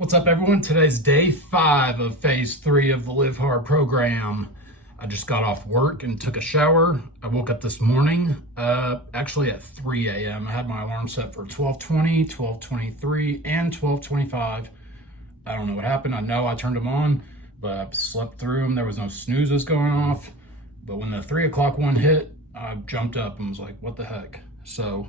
What's up, everyone? Today's day 5 of phase 3 of the Live Hard program. I just got off work and took a shower. I woke up this morning, actually at 3 a.m. I had my alarm set for 12:20, 12:23, and 12:25. I don't know what happened. I know I turned them on, but I slept through them. There was no snoozes going off. But when the 3 o'clock one hit, I jumped up and was like, what the heck? So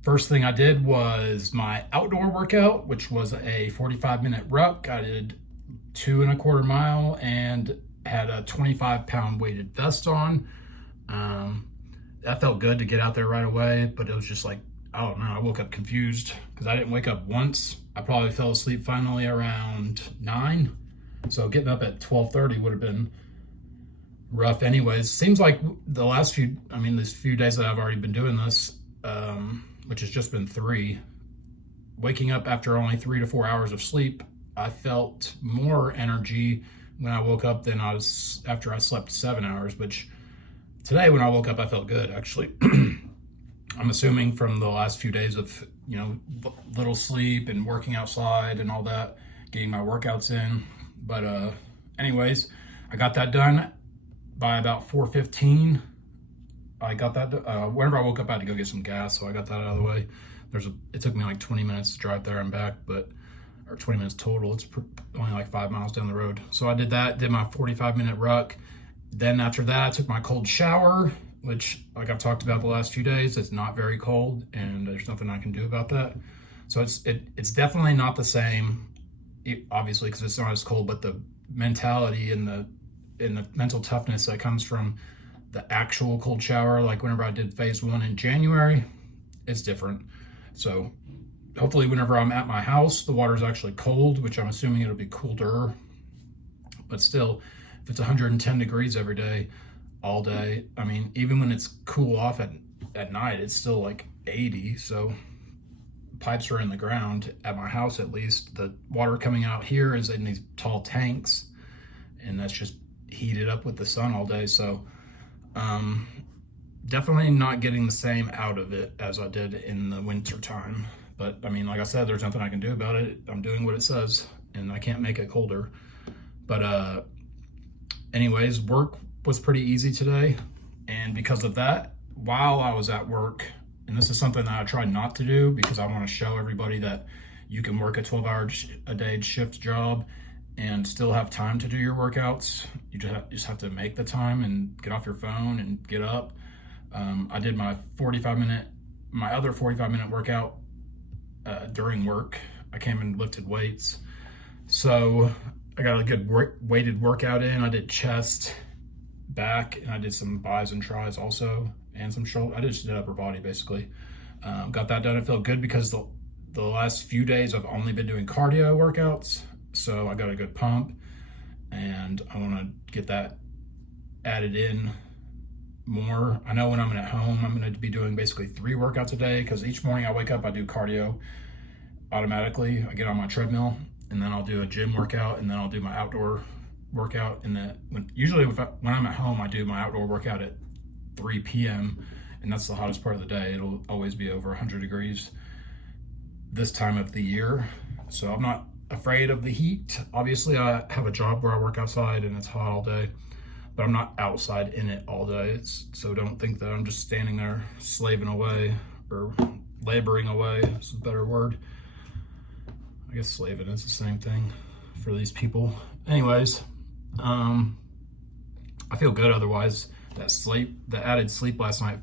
first thing I did was my outdoor workout, which was a 45-minute ruck. I did 2.25 miles and had a 25-pound weighted vest on. That felt good to get out there right away, but it was just like, I don't know, I woke up confused because I didn't wake up once. I probably fell asleep finally around 9. So getting up at 12:30 would have been rough anyways. Seems like the last these few days that I've already been doing this, which has just been 3, waking up after only 3 to 4 hours of sleep, I felt more energy when I woke up than I was after I slept 7 hours, which today when I woke up, I felt good, actually. I'm assuming from the last few days of, little sleep and working outside and all that, getting my workouts in. But anyways, I got that done by about 4:15. I got that, whenever I woke up, I had to go get some gas, so I got that out of the way. It took me like 20 minutes to drive there and back, or 20 minutes total. It's only like 5 miles down the road. So I did that, did my 45-minute ruck. Then after that, I took my cold shower, which, like I've talked about the last few days, it's not very cold, and there's nothing I can do about that. So it's definitely not the same, obviously, because it's not as cold, but the mentality and the mental toughness that comes from the actual cold shower, like whenever I did phase 1 in January, it's different. So hopefully whenever I'm at my house, the water is actually cold, which I'm assuming it'll be colder. But still, if it's 110 degrees every day, all day, even when it's cool off at night, it's still like 80. So pipes are in the ground at my house, at least. The water coming out here is in these tall tanks, and that's just heated up with the sun all day. So definitely not getting the same out of it as I did in the winter time. But like I said, there's nothing I can do about it. I'm doing what it says, and I can't make it colder. But anyways, work was pretty easy today. And because of that, while I was at work, and this is something that I try not to do because I want to show everybody that you can work a 12-hour a day shift job and still have time to do your workouts. You just have to make the time and get off your phone and get up. I did my other 45-minute workout during work. I came and lifted weights. So I got a good weighted workout in. I did chest, back, and I did some bis and tris also, and some shoulder. I just did upper body, basically. Got that done. It felt good because the last few days I've only been doing cardio workouts. So I got a good pump, and I want to get that added in more. I know when I'm at home, I'm going to be doing basically 3 workouts a day, because each morning I wake up, I do cardio automatically. I get on my treadmill, and then I'll do a gym workout, and then I'll do my outdoor workout. And usually when I'm at home, I do my outdoor workout at 3 p.m., and that's the hottest part of the day. It'll always be over 100 degrees this time of the year. So I'm not afraid of the heat. Obviously, I have a job where I work outside and it's hot all day, but I'm not outside in it all day. So don't think that I'm just standing there slaving away, or laboring away is a better word. I guess slaving is the same thing for these people. Anyways, I feel good otherwise. The added sleep last night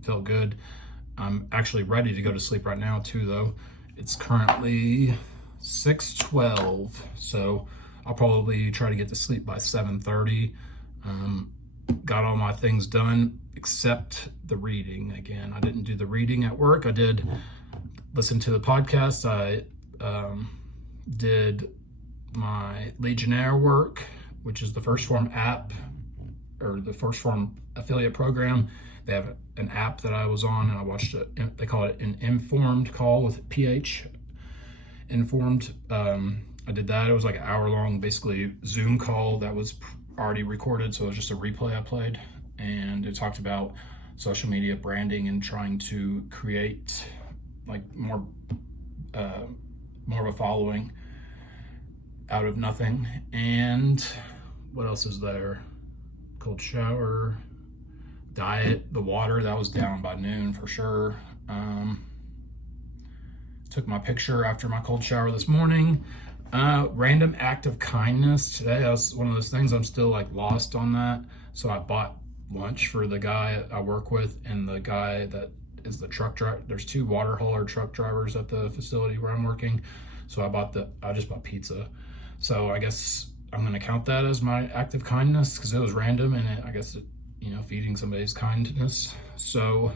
felt good. I'm actually ready to go to sleep right now too, though. It's currently 6:12, so I'll probably try to get to sleep by 7:30. Got all my things done except the reading. Again, I didn't do the reading at work. I did listen to the podcast. I did my Legionnaire work, which is the First Form app, or the First Form affiliate program. They have an app that I was on, and I watched it. They call it an Informed call with PH. Informed. I did that. It was like an hour-long, basically Zoom call that was already recorded, so it was just a replay I played. And it talked about social media branding and trying to create like more more of a following out of nothing. And what else is there? Cold shower, diet, the water, that was down by noon for sure. Took my picture after my cold shower this morning. Random act of kindness today. That was one of those things I'm still like lost on that. So I bought lunch for the guy I work with and the guy that is the truck driver. There's 2 water hauler truck drivers at the facility where I'm working. So I just bought pizza. So I guess I'm gonna count that as my act of kindness because it was random and I guess feeding somebody's kindness. So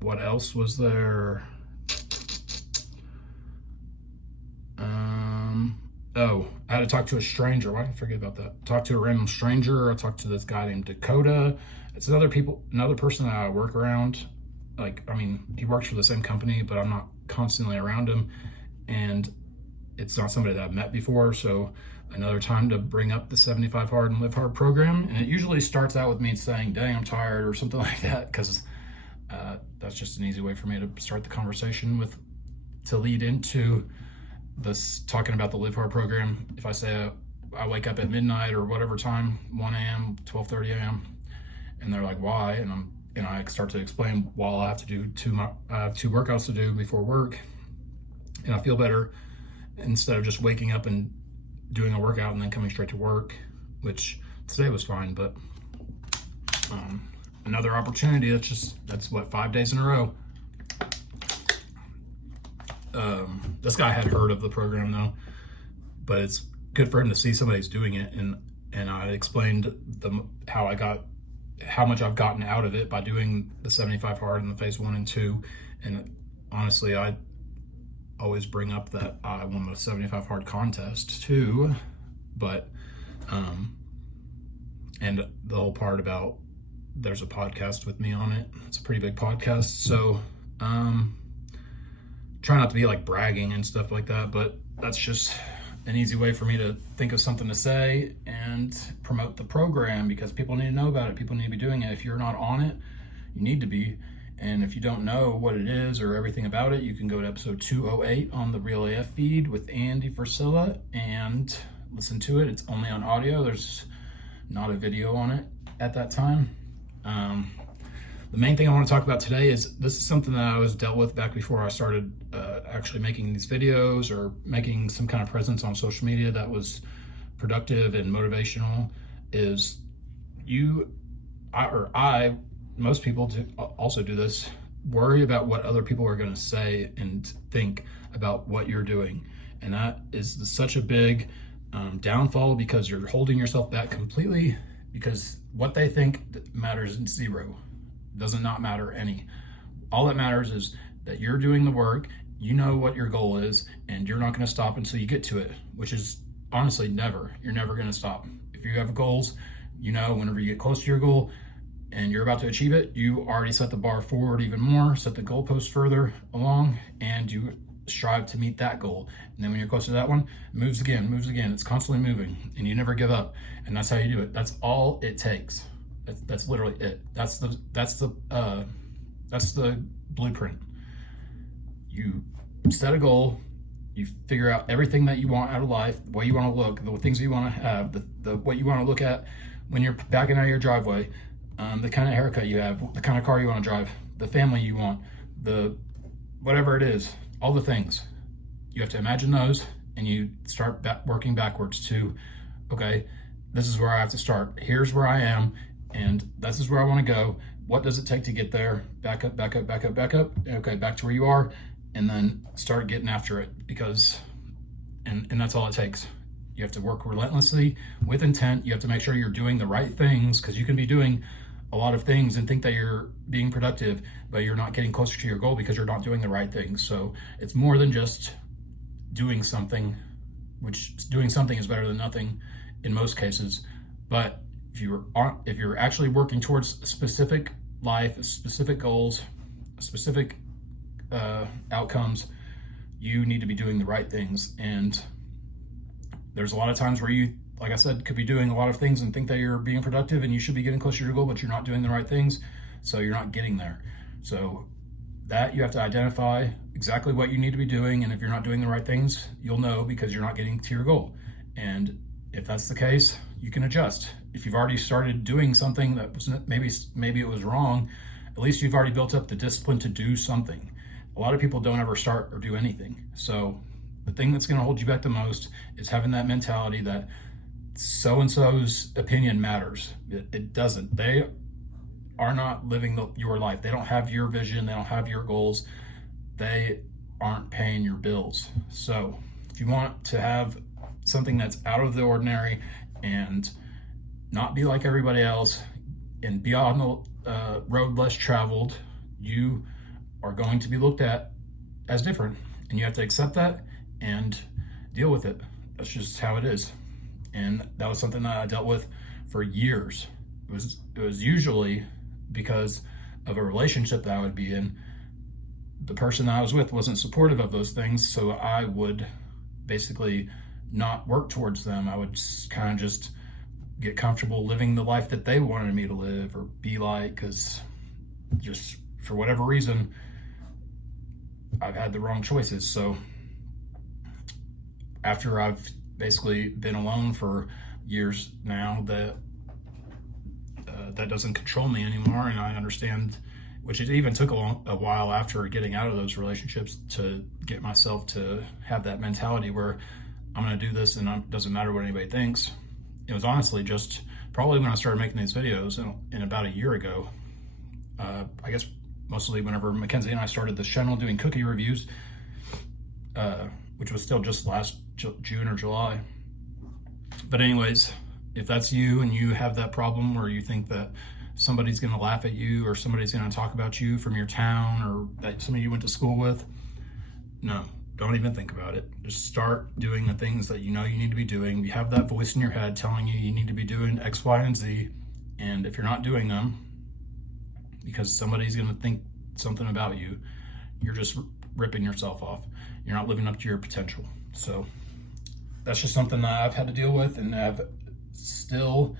what else was there? Oh, I had to talk to a stranger. Why did I forget about that? Talk to a random stranger. I talked to this guy named Dakota. It's another person that I work around. He works for the same company, but I'm not constantly around him. And it's not somebody that I've met before. So another time to bring up the 75 Hard and Live Hard program. And it usually starts out with me saying, dang, I'm tired or something like that. Because that's just an easy way for me to start the conversation to lead into this talking about the Live Hard program. If I say I wake up at midnight or whatever time, 1 a.m., 12:30 a.m., and they're like, why? And I start to explain, while I have to do I have 2 workouts to do before work, and I feel better instead of just waking up and doing a workout and then coming straight to work, which today was fine, but another opportunity. That's what, 5 days in a row. This guy had heard of the program though, but it's good for him to see somebody's doing it. And I explained how much I've gotten out of it by doing the 75 Hard in the phase 1 and 2. And honestly, I always bring up that I won the 75 Hard contest too, but and the whole part about there's a podcast with me on it. It's a pretty big podcast, so try not to be like bragging and stuff like that, but that's just an easy way for me to think of something to say and promote the program because people need to know about it. People need to be doing it. If you're not on it, you need to be. And if you don't know what it is or everything about it, you can go to episode 208 on the Real AF feed with Andy Frisilla and listen to it. It's only on audio. There's not a video on it at that time. The main thing I want to talk about today is this is something that I was dealt with back before I started actually making these videos or making some kind of presence on social media that was productive and motivational. Is most people also do this, worry about what other people are going to say and think about what you're doing. And that is such a big downfall because you're holding yourself back completely because what they think matters zero. Does not matter any. All that matters is that you're doing the work, you know what your goal is, and you're not going to stop until you get to it, which is honestly never. You're never going to stop. If you have goals, whenever you get close to your goal and you're about to achieve it, you already set the bar forward even more, set the goalpost further along, and you strive to meet that goal. And then when you're close to that one, it moves again. It's constantly moving, and you never give up. And that's how you do it. That's all it takes. That's literally it. That's the blueprint. You set a goal, you figure out everything that you want out of life, the way you want to look, the things you want to have, the what you want to look at when you're backing out of your driveway, the kind of haircut you have, the kind of car you want to drive, the family you want, the whatever it is, all the things. You have to imagine those, and you start working backwards to, okay, this is where I have to start. Here's where I am. And this is where I want to go. What does it take to get there? Back up. Okay, back to where you are, and then start getting after it and that's all it takes. You have to work relentlessly with intent. You have to make sure you're doing the right things because you can be doing a lot of things and think that you're being productive, but you're not getting closer to your goal because you're not doing the right things. So it's more than just doing something, which doing something is better than nothing in most cases. But if you're actually working towards a specific life, specific goals, specific outcomes, you need to be doing the right things. And there's a lot of times where you, like I said, could be doing a lot of things and think that you're being productive and you should be getting closer to your goal, but you're not doing the right things, so you're not getting there. So that you have to identify exactly what you need to be doing. And if you're not doing the right things, you'll know because you're not getting to your goal. And if that's the case, you can adjust. If you've already started doing something that was maybe it was wrong, at least you've already built up the discipline to do something. A lot of people don't ever start or do anything. So the thing that's going to hold you back the most is having that mentality that so-and-so's opinion matters. It doesn't. They are not living your life. They don't have your vision. They don't have your goals. They aren't paying your bills. So if you want to have something that's out of the ordinary and not be like everybody else and be on the road less traveled, you are going to be looked at as different, and you have to accept that and deal with it. That's just how it is. And that was something that I dealt with for years. It was usually because of a relationship that I would be in. The person that I was with wasn't supportive of those things, so I would basically not work towards them. I would kind of just get comfortable living the life that they wanted me to live or be like, because just for whatever reason, I've had the wrong choices. So after I've basically been alone for years now, that doesn't control me anymore, and I understand, which it even took a while after getting out of those relationships to get myself to have that mentality where I'm going to do this and it doesn't matter what anybody thinks. It was honestly just probably when I started making these videos in about a year ago. I guess mostly whenever Mackenzie and I started this channel doing cookie reviews, which was still just last June or July. But anyways, if that's you and you have that problem where you think that somebody's going to laugh at you or somebody's going to talk about you from your town or that somebody you went to school with, no, don't even think about it. Just start doing the things that you know you need to be doing. You have that voice in your head telling you you need to be doing X, Y, and Z. And if you're not doing them because somebody's going to think something about you, you're just ripping yourself off. You're not living up to your potential. So that's just something that I've had to deal with, and I still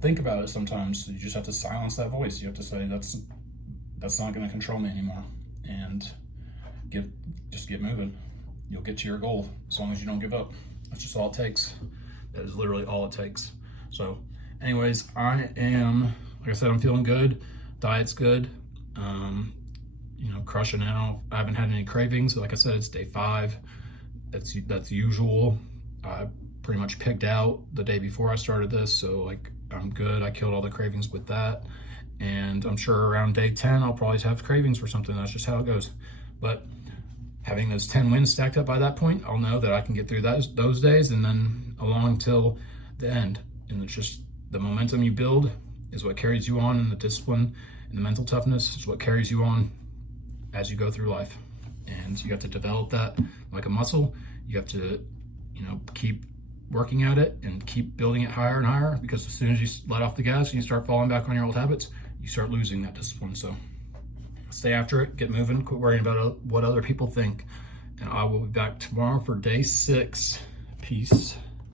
think about it sometimes. So you just have to silence that voice. You have to say that's not going to control me anymore, and just get moving. You'll get to your goal as long as you don't give up. That's just all it takes. That is literally all it takes. So anyways, like I said, I'm feeling good. Diet's good. Crushing it. I haven't had any cravings. Like I said, it's day 5. That's usual. I pretty much picked out the day before I started this, so like I'm good. I killed all the cravings with that, and I'm sure around day 10 I'll probably have cravings for something. That's just how it goes. But having those 10 wins stacked up by that point, I'll know that I can get through those days and then along till the end. And it's just the momentum you build is what carries you on, and the discipline and the mental toughness is what carries you on as you go through life. And you have to develop that like a muscle. You have to, keep working at it and keep building it higher and higher, because as soon as you let off the gas and you start falling back on your old habits, you start losing that discipline. So stay after it, get moving, quit worrying about what other people think. And I will be back tomorrow for day 6. Peace.